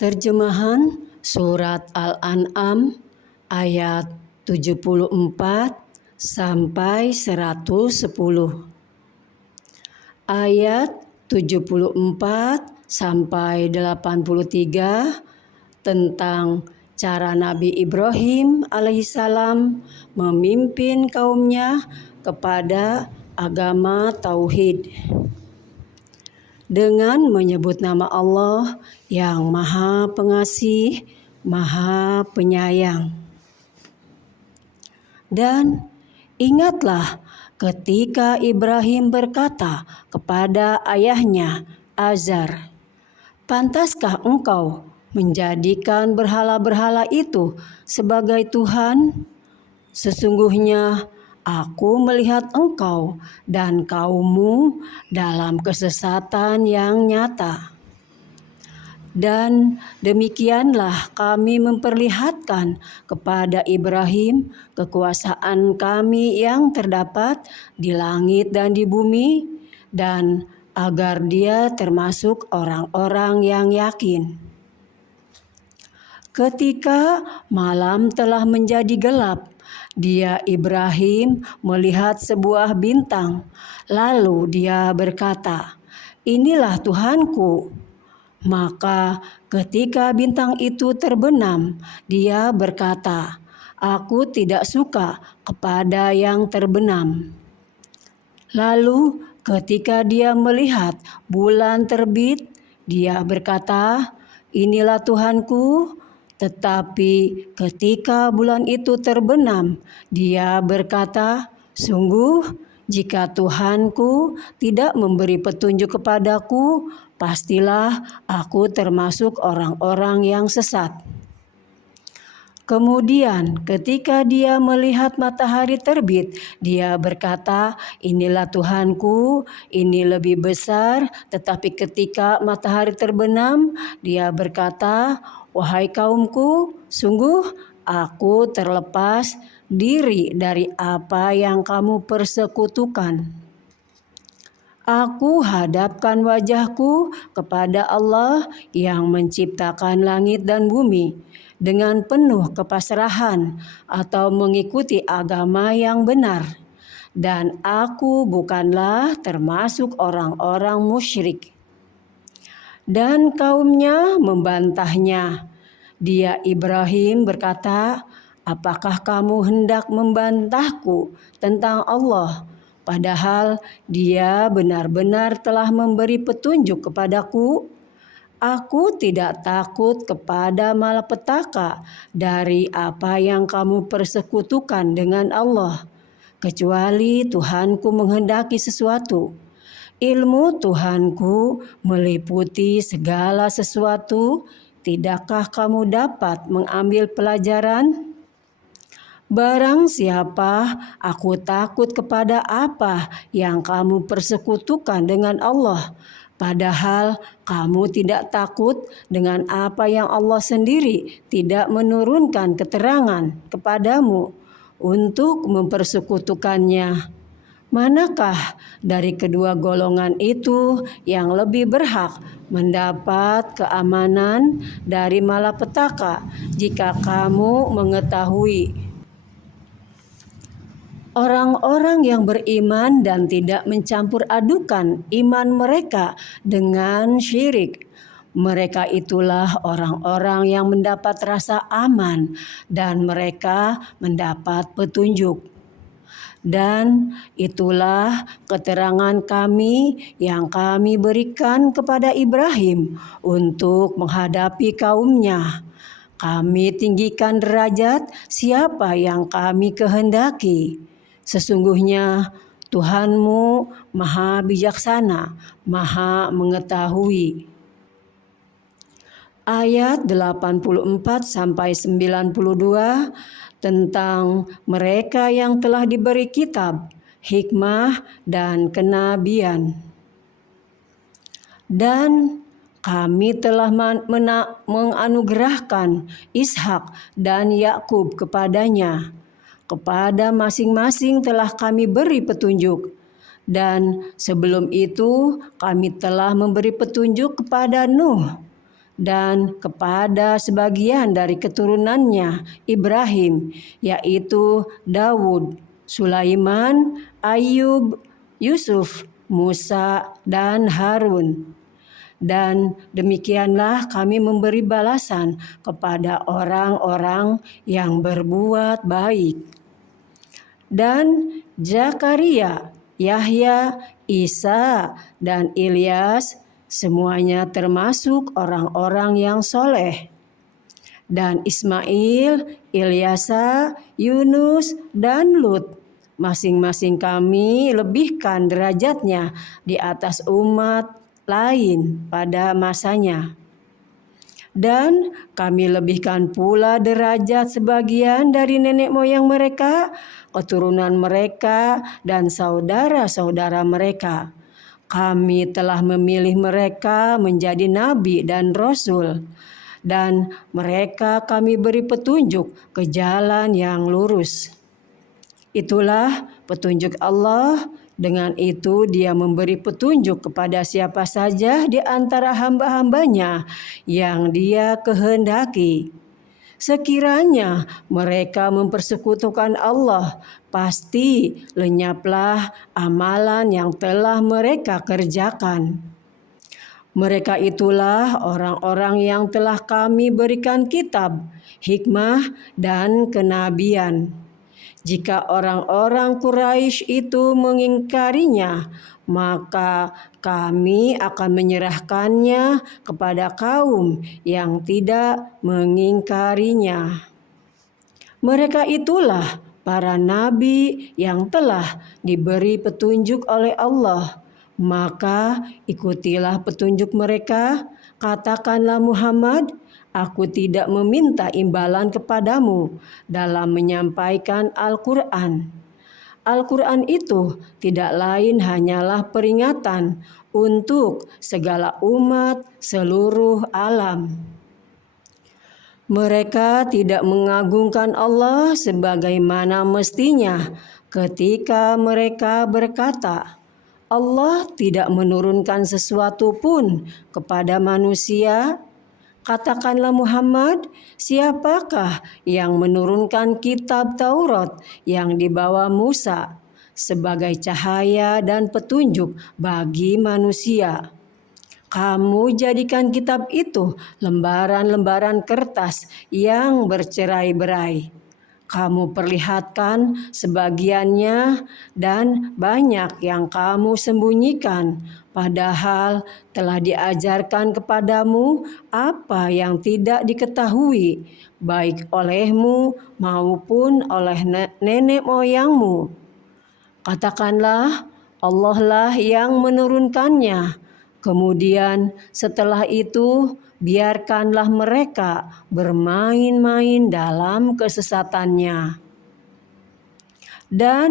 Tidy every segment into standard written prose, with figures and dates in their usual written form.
Terjemahan Surat Al-An'am ayat 74 sampai 110. Ayat 74 sampai 83 tentang cara Nabi Ibrahim alaihissalam memimpin kaumnya kepada agama tauhid dengan menyebut nama Allah yang Maha Pengasih, Maha Penyayang. Dan ingatlah ketika Ibrahim berkata kepada ayahnya Azar, "Pantaskah engkau menjadikan berhala-berhala itu sebagai Tuhan? Sesungguhnya aku melihat engkau dan kaummu dalam kesesatan yang nyata. Dan demikianlah kami memperlihatkan kepada Ibrahim kekuasaan kami yang terdapat di langit dan di bumi, dan agar dia termasuk orang-orang yang yakin." Ketika malam telah menjadi gelap, dia Ibrahim melihat sebuah bintang. Lalu dia berkata, "Inilah Tuhanku." Maka ketika bintang itu terbenam, dia berkata, "Aku tidak suka kepada yang terbenam." Lalu ketika dia melihat bulan terbit, dia berkata, "Inilah Tuhanku." Tetapi ketika bulan itu terbenam, dia berkata, "Sungguh, jika Tuhanku tidak memberi petunjuk kepadaku, pastilah aku termasuk orang-orang yang sesat." Kemudian ketika dia melihat matahari terbit, dia berkata, "Inilah Tuhanku, ini lebih besar." Tetapi ketika matahari terbenam, dia berkata, "Wahai kaumku, sungguh aku terlepas diri dari apa yang kamu persekutukan. Aku hadapkan wajahku kepada Allah yang menciptakan langit dan bumi dengan penuh kepasrahan atau mengikuti agama yang benar. Dan aku bukanlah termasuk orang-orang musyrik." Dan kaumnya membantahnya. Dia Ibrahim berkata, "Apakah kamu hendak membantahku tentang Allah, padahal Dia benar-benar telah memberi petunjuk kepadaku? Aku tidak takut kepada malapetaka dari apa yang kamu persekutukan dengan Allah, kecuali Tuhanku menghendaki sesuatu. Ilmu Tuhanku meliputi segala sesuatu. Tidakkah kamu dapat mengambil pelajaran? Barang siapa aku takut kepada apa yang kamu persekutukan dengan Allah, padahal kamu tidak takut dengan apa yang Allah sendiri tidak menurunkan keterangan kepadamu untuk mempersekutukannya. Manakah dari kedua golongan itu yang lebih berhak mendapat keamanan dari malapetaka jika kamu mengetahui?" Orang-orang yang beriman dan tidak mencampur adukan iman mereka dengan syirik, mereka itulah orang-orang yang mendapat rasa aman dan mereka mendapat petunjuk. Dan itulah keterangan kami yang kami berikan kepada Ibrahim untuk menghadapi kaumnya. Kami tinggikan derajat siapa yang kami kehendaki. Sesungguhnya Tuhanmu Maha Bijaksana, Maha Mengetahui. Ayat 84 sampai 92 tentang mereka yang telah diberi kitab, hikmah, dan kenabian. Dan kami telah menganugerahkan Ishak dan Yakub kepadanya. Kepada masing-masing telah kami beri petunjuk. Dan sebelum itu kami telah memberi petunjuk kepada Nuh dan kepada sebagian dari keturunannya Ibrahim, yaitu Daud, Sulaiman, Ayub, Yusuf, Musa, dan Harun. Dan demikianlah kami memberi balasan kepada orang-orang yang berbuat baik. Dan Zakaria, Yahya, Isa, dan Ilyas semuanya termasuk orang-orang yang soleh. Dan Ismail, Ilyasa, Yunus, dan Lut, masing-masing kami lebihkan derajatnya di atas umat lain pada masanya. Dan kami lebihkan pula derajat sebagian dari nenek moyang mereka, keturunan mereka, dan saudara-saudara mereka. Kami telah memilih mereka menjadi nabi dan rasul, dan mereka kami beri petunjuk ke jalan yang lurus. Itulah petunjuk Allah. Dengan itu Dia memberi petunjuk kepada siapa saja di antara hamba-hambanya yang Dia kehendaki. Sekiranya mereka mempersekutukan Allah, pasti lenyaplah amalan yang telah mereka kerjakan. Mereka itulah orang-orang yang telah kami berikan kitab, hikmah, dan kenabian. Jika orang-orang Quraisy itu mengingkarinya, maka kami akan menyerahkannya kepada kaum yang tidak mengingkarinya. Mereka itulah para nabi yang telah diberi petunjuk oleh Allah. Maka ikutilah petunjuk mereka. Katakanlah Muhammad, aku tidak meminta imbalan kepadamu dalam menyampaikan Al-Quran. Al-Quran itu tidak lain hanyalah peringatan untuk segala umat seluruh alam. Mereka tidak mengagungkan Allah sebagaimana mestinya ketika mereka berkata, Allah tidak menurunkan sesuatu pun kepada manusia. Katakanlah Muhammad, siapakah yang menurunkan kitab Taurat yang dibawa Musa sebagai cahaya dan petunjuk bagi manusia? Kamu jadikan kitab itu lembaran-lembaran kertas yang bercerai-berai. Kamu perlihatkan sebagiannya dan banyak yang kamu sembunyikan, padahal telah diajarkan kepadamu apa yang tidak diketahui, baik olehmu maupun oleh nenek moyangmu. Katakanlah, Allah lah yang menurunkannya. Kemudian setelah itu biarkanlah mereka bermain-main dalam kesesatannya. Dan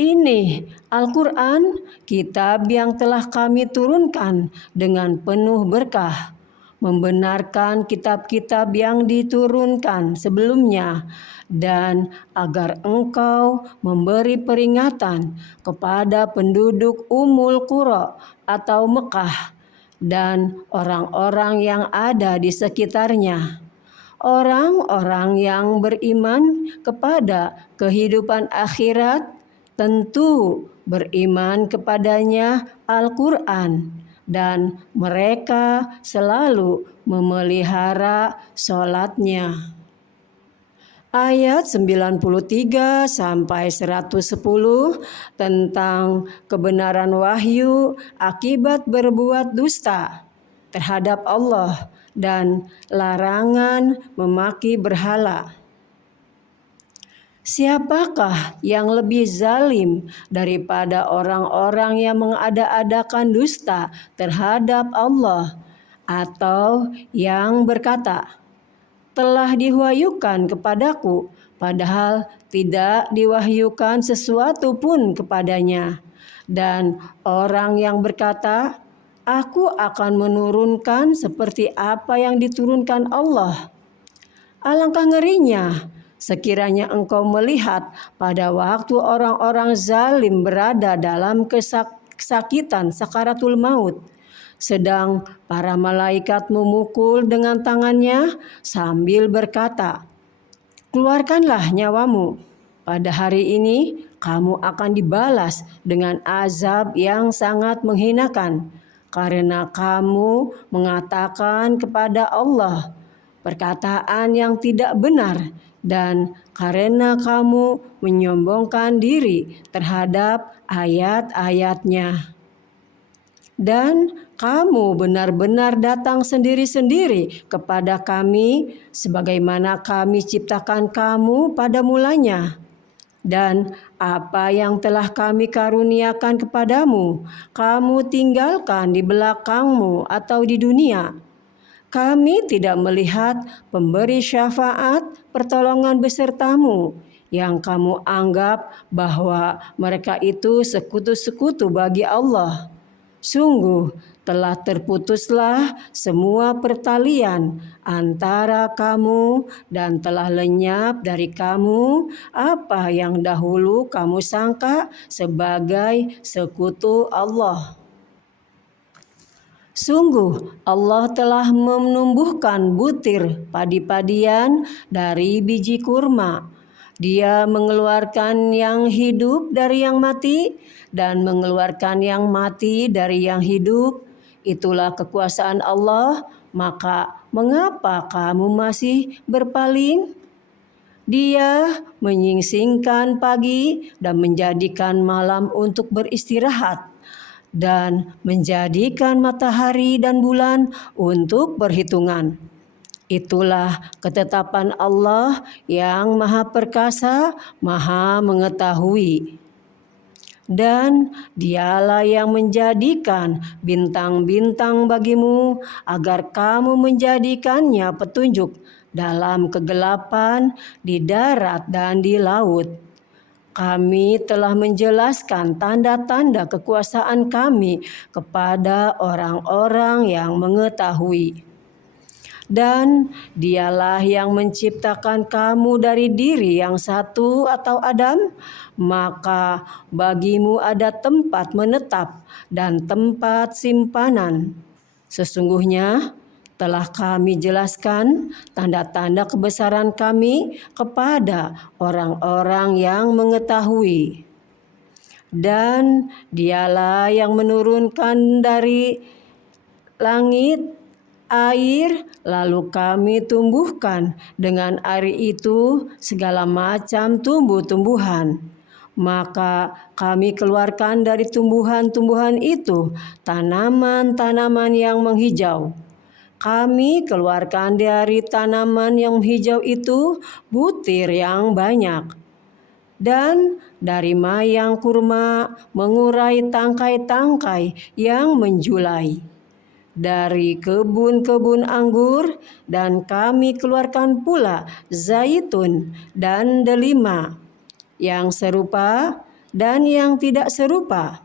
ini Al-Quran, kitab yang telah kami turunkan dengan penuh berkah, membenarkan kitab-kitab yang diturunkan sebelumnya, dan agar engkau memberi peringatan kepada penduduk Ummul Qura atau Mekah dan orang-orang yang ada di sekitarnya. Orang-orang yang beriman kepada kehidupan akhirat tentu beriman kepadanya Al-Quran, dan mereka selalu memelihara sholatnya. Ayat 93 sampai 110 tentang kebenaran wahyu akibat berbuat dusta terhadap Allah dan larangan memaki berhala. Siapakah yang lebih zalim daripada orang-orang yang mengada-adakan dusta terhadap Allah, atau yang berkata, telah diwahyukan kepadaku, padahal tidak diwahyukan sesuatu pun kepadanya. Dan orang yang berkata, aku akan menurunkan seperti apa yang diturunkan Allah. Alangkah ngerinya sekiranya engkau melihat pada waktu orang-orang zalim berada dalam kesakitan sakaratul maut, sedang para malaikat memukul dengan tangannya sambil berkata, "Keluarkanlah nyawamu. Pada hari ini kamu akan dibalas dengan azab yang sangat menghinakan karena kamu mengatakan kepada Allah perkataan yang tidak benar dan karena kamu menyombongkan diri terhadap ayat-ayatnya. Dan kamu benar-benar datang sendiri-sendiri kepada kami sebagaimana kami ciptakan kamu pada mulanya. Dan apa yang telah kami karuniakan kepadamu, kamu tinggalkan di belakangmu atau di dunia. Kami tidak melihat pemberi syafaat pertolongan besertamu yang kamu anggap bahwa mereka itu sekutu-sekutu bagi Allah. Sungguh telah terputuslah semua pertalian antara kamu dan telah lenyap dari kamu apa yang dahulu kamu sangka sebagai sekutu Allah. Sungguh Allah telah menumbuhkan butir padi-padian dari biji kurma. Dia mengeluarkan yang hidup dari yang mati dan mengeluarkan yang mati dari yang hidup. Itulah kekuasaan Allah, maka mengapa kamu masih berpaling? Dia menyingsingkan pagi dan menjadikan malam untuk beristirahat dan menjadikan matahari dan bulan untuk perhitungan. Itulah ketetapan Allah yang Maha Perkasa, Maha Mengetahui. Dan Dialah yang menjadikan bintang-bintang bagimu agar kamu menjadikannya petunjuk dalam kegelapan di darat dan di laut. Kami telah menjelaskan tanda-tanda kekuasaan kami kepada orang-orang yang mengetahui. Dan Dialah yang menciptakan kamu dari diri yang satu atau Adam, maka bagimu ada tempat menetap dan tempat simpanan. Sesungguhnya telah kami jelaskan tanda-tanda kebesaran kami kepada orang-orang yang mengetahui. Dan Dialah yang menurunkan dari langit air, lalu kami tumbuhkan dengan air itu segala macam tumbuh-tumbuhan. Maka kami keluarkan dari tumbuhan-tumbuhan itu tanaman-tanaman yang menghijau. Kami keluarkan dari tanaman yang hijau itu butir yang banyak. Dan dari mayang kurma mengurai tangkai-tangkai yang menjulai. Dari kebun-kebun anggur dan kami keluarkan pula zaitun dan delima yang serupa dan yang tidak serupa.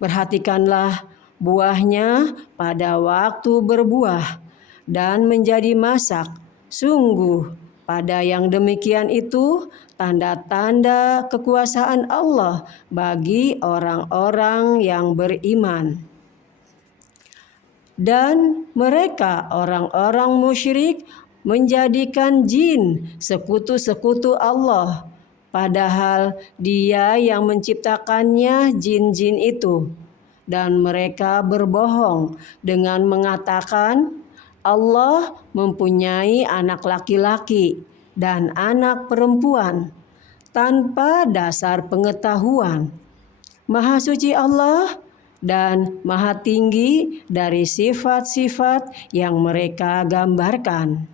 Perhatikanlah buahnya pada waktu berbuah dan menjadi masak. Sungguh pada yang demikian itu tanda-tanda kekuasaan Allah bagi orang-orang yang beriman. Dan mereka orang-orang musyrik menjadikan jin sekutu-sekutu Allah, padahal Dia yang menciptakannya jin-jin itu. Dan mereka berbohong dengan mengatakan Allah mempunyai anak laki-laki dan anak perempuan tanpa dasar pengetahuan. Maha suci Allah dan maha tinggi dari sifat-sifat yang mereka gambarkan.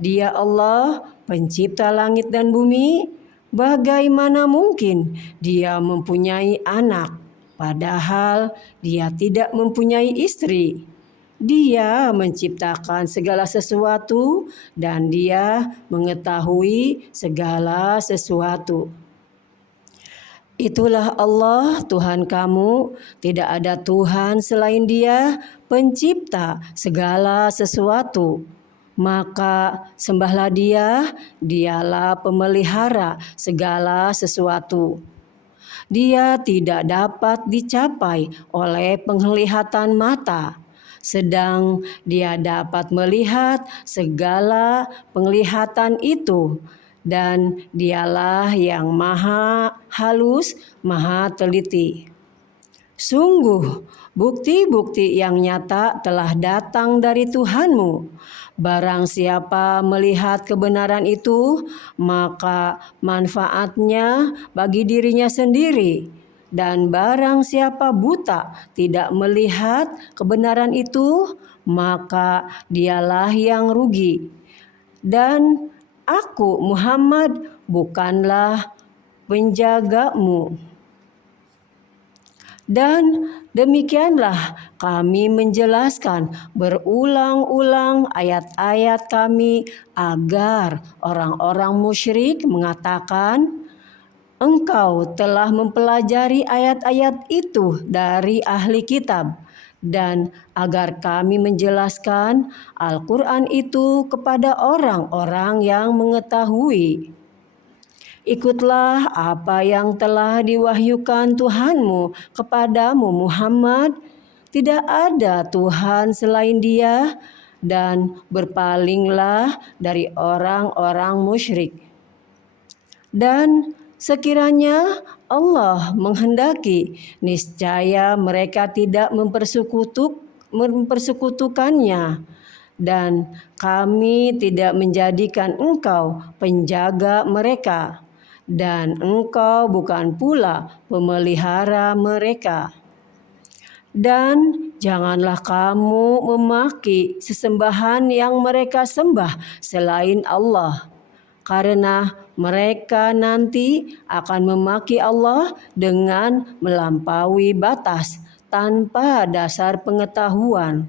Dia Allah, pencipta langit dan bumi. Bagaimana mungkin Dia mempunyai anak, padahal Dia tidak mempunyai istri? Dia menciptakan segala sesuatu dan Dia mengetahui segala sesuatu. Itulah Allah Tuhan kamu, tidak ada Tuhan selain Dia, pencipta segala sesuatu. Maka sembahlah Dia, Dialah pemelihara segala sesuatu. Dia tidak dapat dicapai oleh penglihatan mata, sedang dia dapat melihat segala penglihatan itu, dan dialah yang maha halus, maha teliti. Sungguh, bukti-bukti yang nyata telah datang dari Tuhanmu. Barang siapa melihat kebenaran itu, maka manfaatnya bagi dirinya sendiri. Dan barang siapa buta tidak melihat kebenaran itu, maka dialah yang rugi. Dan aku, Muhammad, bukanlah penjagamu. Dan demikianlah kami menjelaskan berulang-ulang ayat-ayat kami agar orang-orang musyrik mengatakan, "Engkau telah mempelajari ayat-ayat itu dari ahli kitab," dan agar kami menjelaskan Al-Quran itu kepada orang-orang yang mengetahui. Ikutlah apa yang telah diwahyukan Tuhanmu kepadamu, Muhammad. Tidak ada Tuhan selain Dia, dan berpalinglah dari orang-orang musyrik. Dan sekiranya Allah menghendaki, niscaya mereka tidak mempersekutukannya. Dan kami tidak menjadikan engkau penjaga mereka, dan engkau bukan pula pemelihara mereka. Dan janganlah kamu memaki sesembahan yang mereka sembah selain Allah, karena mereka nanti akan memaki Allah dengan melampaui batas tanpa dasar pengetahuan.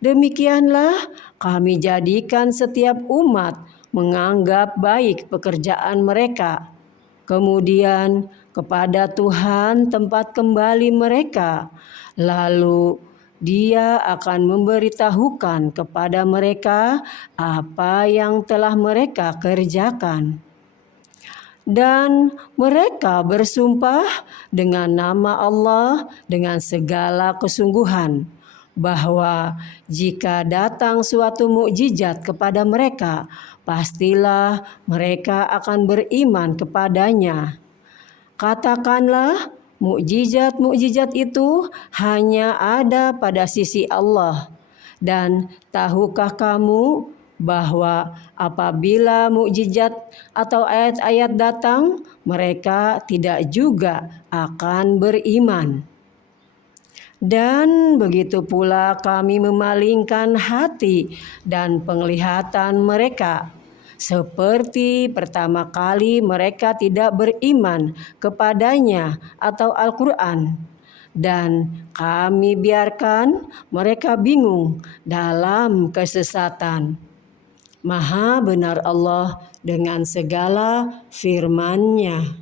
Demikianlah kami jadikan setiap umat menganggap baik pekerjaan mereka. Kemudian kepada Tuhan tempat kembali mereka. Lalu Dia akan memberitahukan kepada mereka apa yang telah mereka kerjakan. Dan mereka bersumpah dengan nama Allah dengan segala kesungguhan, bahwa jika datang suatu mukjizat kepada mereka, pastilah mereka akan beriman kepadanya. Katakanlah, mukjizat-mukjizat itu hanya ada pada sisi Allah. Dan tahukah kamu bahwa apabila mukjizat atau ayat-ayat datang, mereka tidak juga akan beriman. Dan begitu pula kami memalingkan hati dan penglihatan mereka, seperti pertama kali mereka tidak beriman kepadanya atau Al-Quran. Dan kami biarkan mereka bingung dalam kesesatan. Maha benar Allah dengan segala firman-Nya.